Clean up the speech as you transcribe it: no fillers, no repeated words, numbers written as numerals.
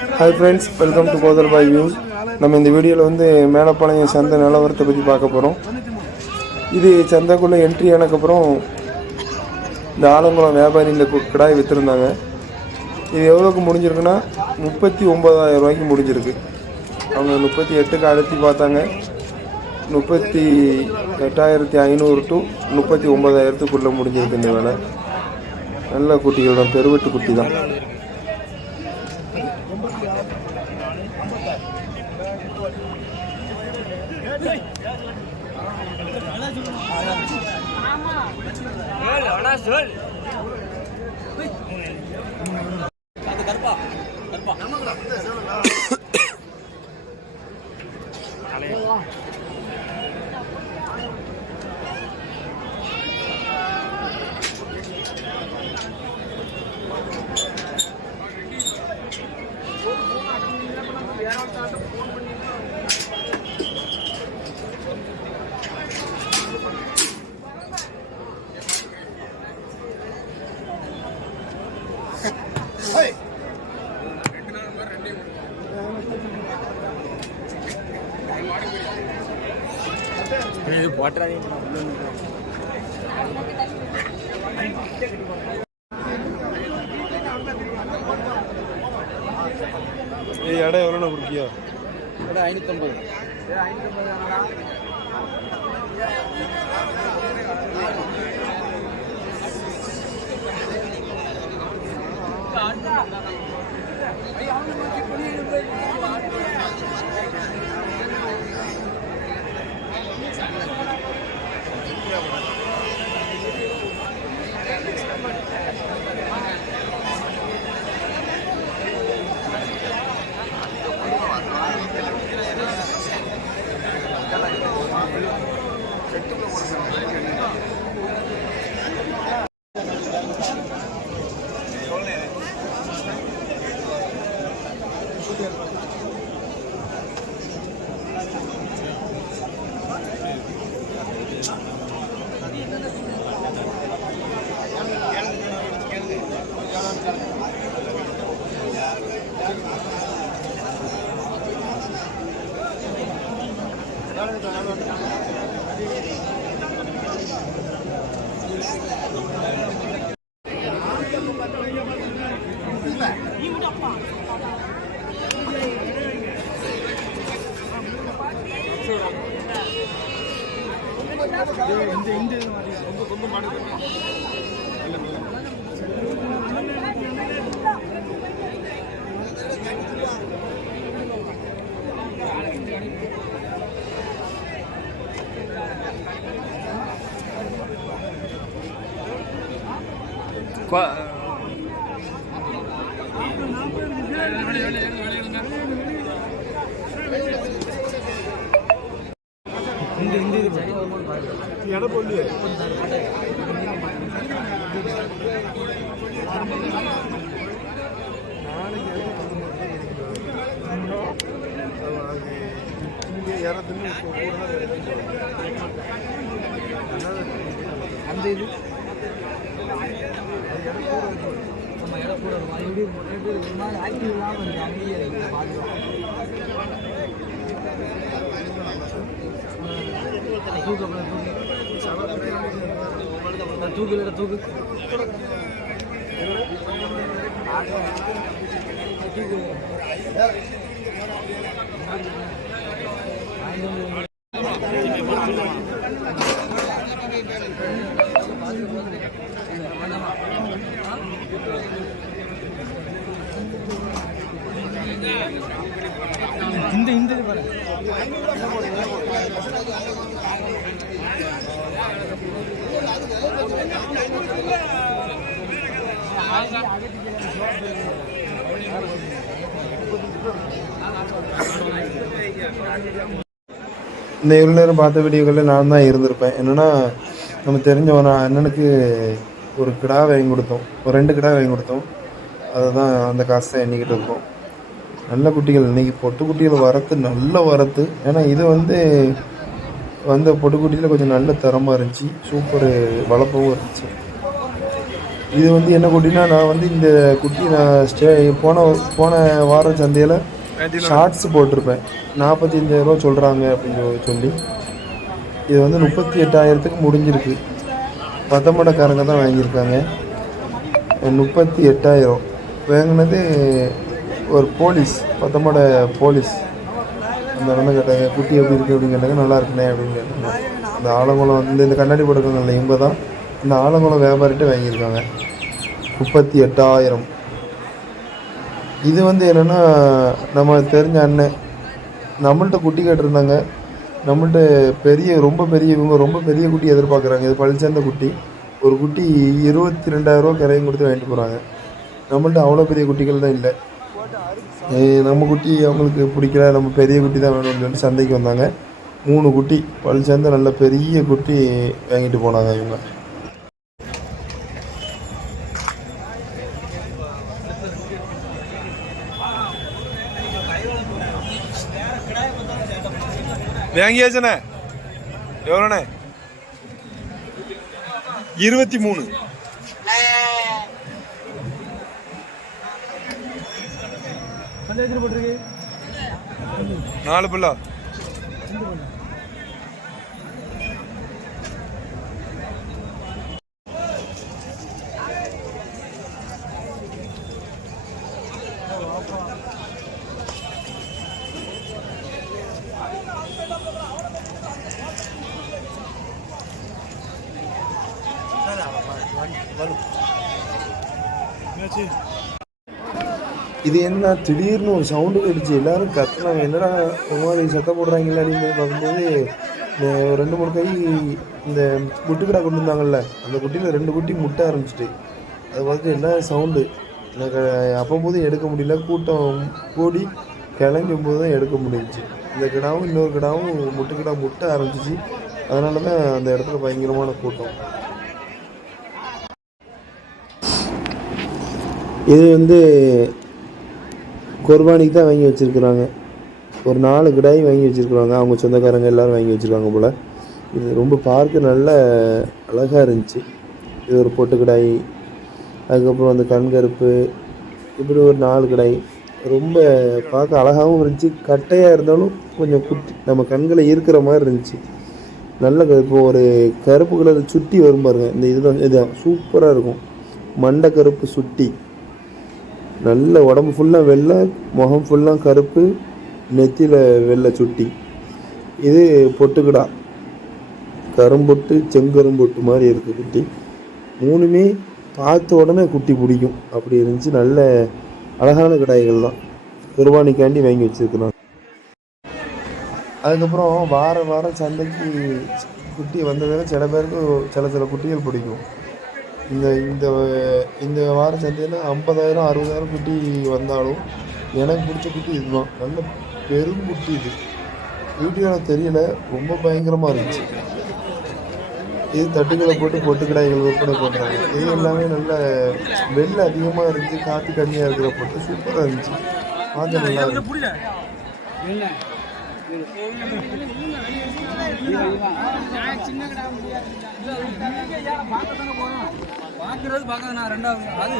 Hi friends, welcome to கோதல் boy views. நம்ம இந்த வீடியோவில் வந்து மேலப்பாளையம் சந்தை நிலவரத்தை பற்றி பார்க்க போகிறோம். இது சந்தைக்குள்ளே என்ட்ரி ஆனதுக்கப்புறம் இந்த ஆலங்குளம் வியாபாரி இந்த கிடாய் விற்றுருந்தாங்க. இது எவ்வளோக்கு முடிஞ்சிருக்குன்னா 39,000 ரூபாய்க்கு முடிஞ்சிருக்கு. அவங்க 38க்கு அழுத்தி பார்த்தாங்க. 38,500 டு 39,000க்குள்ளே முடிஞ்சிருக்கு இந்த வேலை. நல்ல குட்டிகள் தான், பெருவெட்டு குட்டி தான். இடம் எவ்வளோ கொடுக்கியா? இடம் 550. இந்த இவ்வளோ நேரம் பார்த்த வீடியோக்களில் நான் தான் இருந்திருப்பேன். என்னென்னா, நம்ம தெரிஞ்ச ஒரு அண்ணனுக்கு ஒரு கிடா வாங்கி கொடுத்தோம், ஒரு 2 கிடா வாங்கி கொடுத்தோம். அதை தான் அந்த காசு தான் எண்ணிக்கிட்டு இருக்கோம். நல்ல குட்டிகள் இன்றைக்கி பொட்டு குட்டிகள் வரத்து நல்ல வரத்து. ஏன்னா இது வந்த பொட்டுக்குட்டியில் கொஞ்சம் நல்ல தரமாக இருந்துச்சு, சூப்பர் வளர்ப்பாகவும் இருந்துச்சு. இது வந்து என்ன குட்டினா, நான் வந்து இந்த குட்டி நான் போன வார சந்தையில் ஷார்ட்ஸ் போட்டிருப்பேன். 45,000 சொல்கிறாங்க அப்படின்னு சொல்லி இது வந்து 38,000க்கு முடிஞ்சிருக்கு. பத்தமடக்காரங்க தான் வாங்கியிருக்காங்க. 38,000 வாங்கினது ஒரு போலீஸ், பத்தமட போலீஸ். அந்த அண்ணன் கேட்டாங்க குட்டி எப்படி இருக்குது அப்படின்னு கேட்டாங்க. நல்லா இருக்குண்ணே அப்படின்னு கேட்டாங்க. இந்த ஆலங்குளம் வந்து இந்த கண்ணாடி போட்டுருக்காங்கல்ல, இவங்க தான் இந்த ஆலங்குளம் வியாபாரிகிட்ட வாங்கியிருக்காங்க. 38,000. இது வந்து என்னென்னா, நம்ம தெரிஞ்ச அண்ணன் நம்மள்கிட்ட குட்டி கேட்டிருந்தாங்க. நம்மள்கிட்ட இவங்க ரொம்ப பெரிய குட்டி எதிர்பார்க்குறாங்க. இது பழிச்சந்த குட்டி. ஒரு குட்டி 22,000 கரையும் கொடுத்து வாங்கிட்டு போகிறாங்க. நம்மள்கிட்ட அவ்வளோ பெரிய குட்டிகள் தான் இல்லை. நம்ம குட்டி அவங்களுக்கு பிடிக்கல, நம்ம பெரிய குட்டி தான் வேணும்னு சொல்லி சந்தைக்கு வந்தாங்க. 3 குட்டி பழிச்சந்த நல்ல பெரிய குட்டி வாங்கிட்டு போனாங்க இவங்க. வாங்கியாச்சுண்ணே. எவ்வளோண்ணே? 23. போட்டிருக்கு 4 பிள்ளை. இது என்ன திடீர்னு ஒரு சவுண்டு கேட்டுச்சு. எல்லாரும் கத்துனாங்க, என்னடா ஒரு மாதிரி சத்தம் போடுறாங்களா அப்படின்னு பார்க்கும்போது 2-3 கை இந்த குட்டிக்கடா கொண்டு வந்தாங்கல்ல, அந்த குட்டியில் 2 குட்டி முட்டை ஆரம்பிச்சிட்டு அதை பார்த்துட்டு என்ன சவுண்டு எனக்கு அப்போது எடுக்க முடியல. கூட்டம் கூடி கிளம்பும் போது தான் எடுக்க முடிஞ்சிச்சு. இந்த கிடாவும் இன்னொரு கிடாவும் முட்டை ஆரம்பிச்சிச்சு. அதனால தான் அந்த இடத்துல பயங்கரமான கூட்டம். இது வந்து குர்பானிக்கு தான் வாங்கி வச்சுருக்குறாங்க. ஒரு 4 கிடாய் வாங்கி வச்சுருக்குறாங்க. அவங்க சொந்தக்காரங்க எல்லோரும் வாங்கி வச்சுருக்காங்க போல். இது ரொம்ப பார்க்க நல்ல அழகாக இருந்துச்சு. இது ஒரு பொட்டு கிடாய், அதுக்கப்புறம் அந்த கண்கருப்பு, இப்படி ஒரு 4 கிடாய் ரொம்ப பார்க்க அழகாகவும் இருந்துச்சு. கட்டையாக இருந்தாலும் கொஞ்சம் குட்டி நம்ம கண்களை ஈர்க்கிற மாதிரி இருந்துச்சு. நல்ல இப்போ ஒரு கருப்பு கலர் சுட்டி வரும் பாருங்க, இந்த இதுதான் சூப்பராக இருக்கும். மண்டை கருப்பு சுட்டி, நல்ல உடம்பு ஃபுல்லாக வெள்ளை, முகம் ஃபுல்லாக கருப்பு, நெத்தியில் வெள்ளை சுட்டி. இது பொட்டுக்கிடா, கரும்பொட்டு செங்கரும்பொட்டு மாதிரி இருக்குது குட்டி. 3மே பார்த்த உடனே குட்டி பிடிக்கும் அப்படி இருந்துச்சு. நல்ல அழகான கிடாய்கள் தான், குர்பானிக்காண்டி வாங்கி வச்சுருக்குறாங்க. அதுக்கப்புறம் வாரம் சந்தைக்கு குட்டி வந்ததால சில பேருக்கு சில குட்டிகள் பிடிக்கும். இந்த வார சந்தையில் 50,000 60,000 குட்டி வந்தாலும் எனக்கு பிடிச்ச குட்டி இதுதான். நல்ல பெரும் குட்டி. இது வீடியோவில் தெரியல, ரொம்ப பயங்கரமாக இருந்துச்சு. இது தட்டுக்களை போட்டு பொட்டு கிடாய்கள் விற்பனை பண்ணுறாங்க. இது எல்லாமே நல்ல வெள்ளை அதிகமாக இருந்துச்சு, காற்று கம்மியாக இருக்கிற பொட்டு சூப்பராக இருந்துச்சு. பார்க்க நல்லா இருந்துச்சு. பார்க்கறது பார்க்க நான் 2வது அது